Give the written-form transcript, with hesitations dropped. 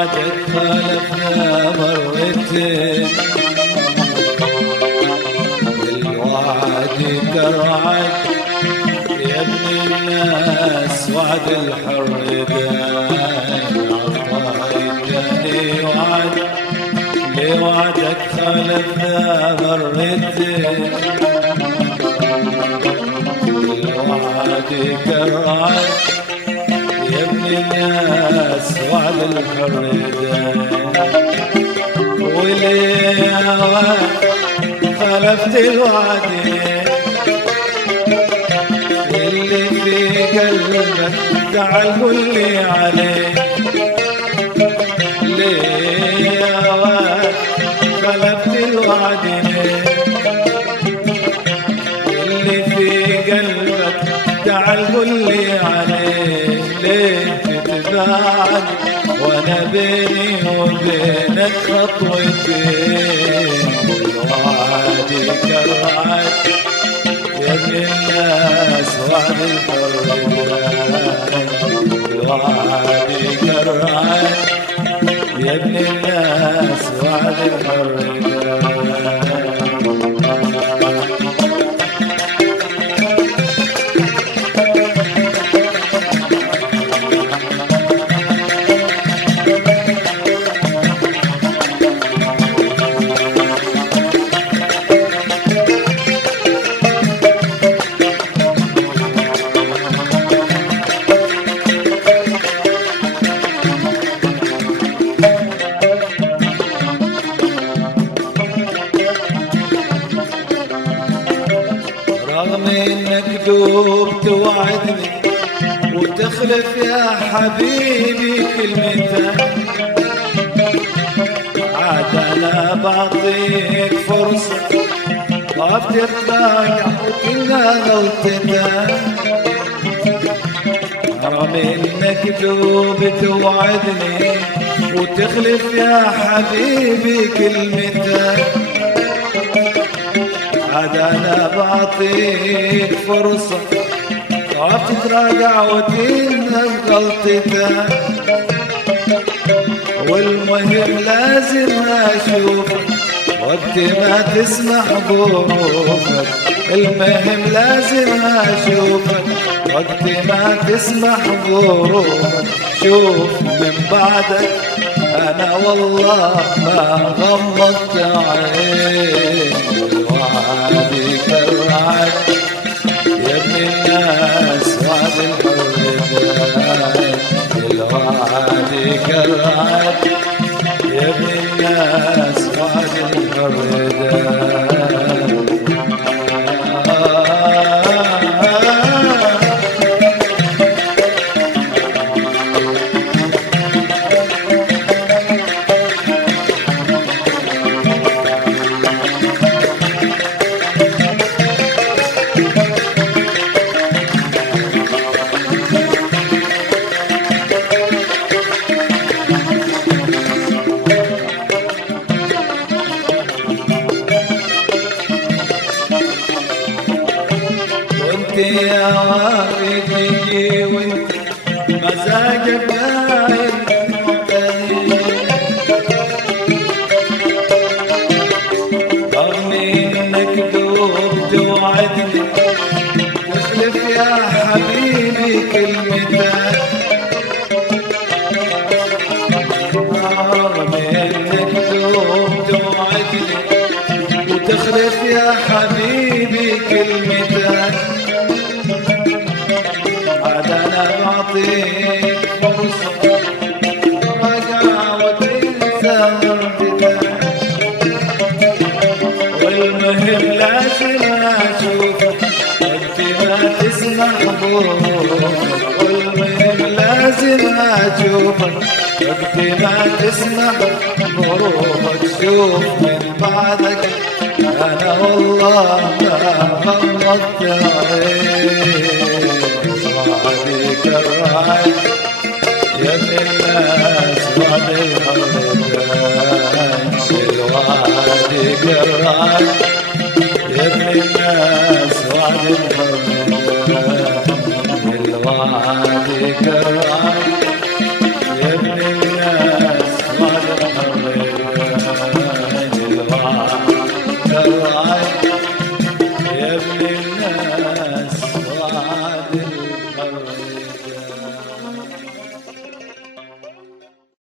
لوعدك خالفنا مرتين، الوعد كرعد يا ابن الناس وعد الحر دايم، عطايتني وعد لوعدك خالفنا مرتين، الوعد كرعد يا ابن الناس وعد الحر دايم، وليه خلفت الوعد اللي في قلبك تعال قول لي عليه، ليه يا واد خلفت الوعد اللي في قلبك تعال قول لي عليه، ليه تتباعد وانا بيني وبينك خطوتين، الوعد كالوعد يا ابن الناس وعد الحر دايم، الوعد كالوعد يا ابن الناس وعد الحر رغم انك دوب توعدني وتخلف يا حبيبي كلمتك، عاد انا بعطيك فرصة خاف تتراجع وكلها غلطتك، رغم انك دوب توعدني وتخلف يا حبيبي كلمتك، عاد انا بعطيك فرصة خاف تتراجع وتنهب غلطتك، والمهم لازم اشوفك وقت ما تسمح ظروفك، المهم لازم اشوفك وقت ما تسمح ظروفك، شوف من بعدك انا والله ما غمضت عين، الوعد كالوعد يا ابن الناس وعد الحر دايم، الوعد كالوعد يا ابن الناس وعد الحر دايم. يا وافي تجي وانت مزاجك باين، رغم انك دوب توعدني تخلف يا حبيبي كلمتك، رغم انك دوب توعدني وتخلف يا حبيبي كلمتك، عاد انا بعطيك فرصة تراجع وتنسى غلطتك، والمهم لازم اشوفك وقت ما تسمح ظروفك، والمهم لازم اشوفك وقت ما تسمح ظروفك، شوف من بعدك انا والله ما غمضت عين، وعدك الرعد يا ابن الناس وعد الحر دايم، وعدك الرعد يا ابن الناس